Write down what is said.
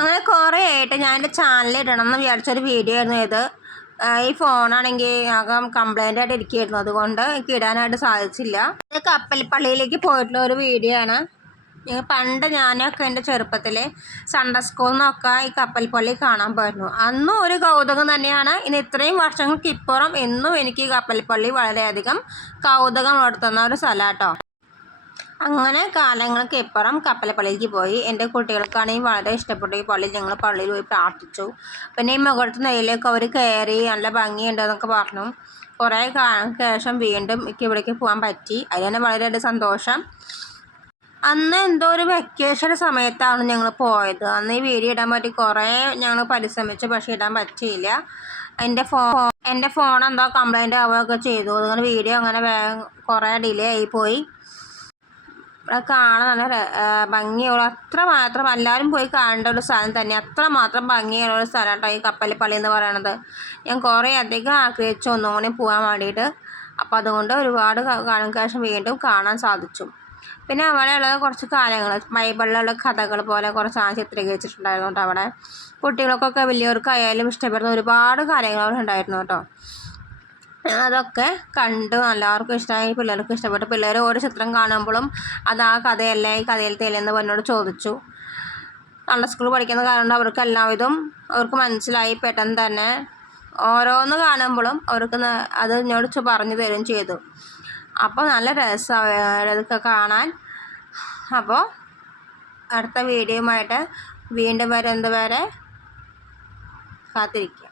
അങ്ങനെ കുറേ ആയിട്ട് ഞാൻ എൻ്റെ ചാനലിൽ ഇടണം എന്ന് വിചാരിച്ചൊരു വീഡിയോ ആയിരുന്നു ഇത്. ഈ ഫോണാണെങ്കിൽ ആകെ കംപ്ലൈൻ്റ് ആയിട്ട് ഇരിക്കുകയായിരുന്നു, അതുകൊണ്ട് എനിക്ക് ഇടാനായിട്ട് സാധിച്ചില്ല. ഇത് കപ്പൽപ്പള്ളിയിലേക്ക് പോയിട്ടുള്ള ഒരു വീഡിയോ ആണ്. പണ്ട് ഞാനൊക്കെ എൻ്റെ ചെറുപ്പത്തിൽ സൺഡേ സ്കൂളിൽ നിന്നൊക്കെ ഈ കപ്പൽപ്പള്ളി കാണാൻ പോയിരുന്നു. അന്നും ഒരു കൗതുകം തന്നെയാണ്. ഇനി ഇത്രയും വർഷങ്ങൾക്ക് ഇപ്പുറം എന്നും എനിക്ക് ഈ കപ്പൽപ്പള്ളി വളരെയധികം കൗതുകം ഉണർത്തുന്ന ഒരു സ്ഥലം കേട്ടോ. അങ്ങനെ കാലങ്ങൾക്ക് ഇപ്പുറം കപ്പലപ്പള്ളിയിലേക്ക് പോയി. എൻ്റെ കുട്ടികൾക്കാണെങ്കിൽ വളരെ ഇഷ്ടപ്പെട്ടു ഈ പള്ളിയിൽ. ഞങ്ങൾ പള്ളിയിൽ പോയി പ്രാർത്ഥിച്ചു. പിന്നെ ഈ മുഖത്ത് നെയ്യിലേക്ക് അവർ കയറി നല്ല ഭംഗിയുണ്ടെന്നൊക്കെ പറഞ്ഞു. കുറേ കാലങ്ങൾക്ക് ശേഷം വീണ്ടും എനിക്ക് ഇവിടേക്ക് പോകാൻ പറ്റി. അതിന് തന്നെ വളരെയധികം സന്തോഷം. അന്ന് എന്തോ ഒരു വെക്കേഷൻ സമയത്താണ് ഞങ്ങൾ പോയത്. അന്ന് ഈ വീഡിയോ ഇടാൻ പറ്റി കുറേ ഞങ്ങൾ പരിശ്രമിച്ചു, പക്ഷേ ഇടാൻ പറ്റിയില്ല. എൻ്റെ ഫോൺ എന്തോ കംപ്ലൈൻ്റ് ആവുകയൊക്കെ ചെയ്തു. അതുകൊണ്ട് വീഡിയോ അങ്ങനെ കുറേ ഡിലേ ആയിപ്പോയി. കാണാൻ നല്ല ഭംഗിയുള്ള, അത്രമാത്രം എല്ലാവരും പോയി കാണേണ്ട ഒരു സ്ഥലം തന്നെ. അത്രമാത്രം ഭംഗിയുള്ള ഒരു സ്ഥലം കേട്ടോ ഈ കപ്പൽപ്പള്ളി എന്ന് പറയണത്. ഞാൻ കുറേ അധികം ആഗ്രഹിച്ചു ഒന്നുകൂടി പോകാൻ വേണ്ടിയിട്ട്. അപ്പോൾ അതുകൊണ്ട് ഒരുപാട് കാലങ്ങൾക്ക് ശേഷം വീണ്ടും കാണാൻ സാധിച്ചു. പിന്നെ അവിടെയുള്ളത് കുറച്ച് കാര്യങ്ങൾ ബൈബിളിലുള്ള കഥകൾ പോലെ കുറച്ച് ചിത്രീകരിച്ചിട്ടുണ്ടായിരുന്നു കേട്ടോ. അവിടെ കുട്ടികൾക്കൊക്കെ വലിയവർക്കായാലും ഇഷ്ടപ്പെടുന്ന ഒരുപാട് കാര്യങ്ങൾ അവിടെ ഉണ്ടായിരുന്നു കേട്ടോ. അതൊക്കെ കണ്ടു എല്ലാവർക്കും ഇഷ്ടമായി, പിള്ളേർക്കും ഇഷ്ടപ്പെട്ടു. പിള്ളേർ ഓരോ ചിത്രം കാണുമ്പോഴും അത് ആ കഥയല്ലേ, ഈ കഥയിലത്തെ എന്ന് എന്നോട് ചോദിച്ചു. നല്ല സ്കൂൾ പഠിക്കുന്ന കാരണം അവർക്ക് എല്ലാവിധം അവർക്ക് മനസ്സിലായി പെട്ടെന്ന് തന്നെ. ഓരോന്ന് കാണുമ്പോഴും അവർക്ക് അത് എന്നോട് പറഞ്ഞു തരുകയും ചെയ്തു. അപ്പോൾ നല്ല രസമാണ് അതൊക്കെ കാണാൻ. അപ്പോൾ അടുത്ത വീഡിയോയുമായിട്ട് വീണ്ടും വരെ കാത്തിരിക്കുക.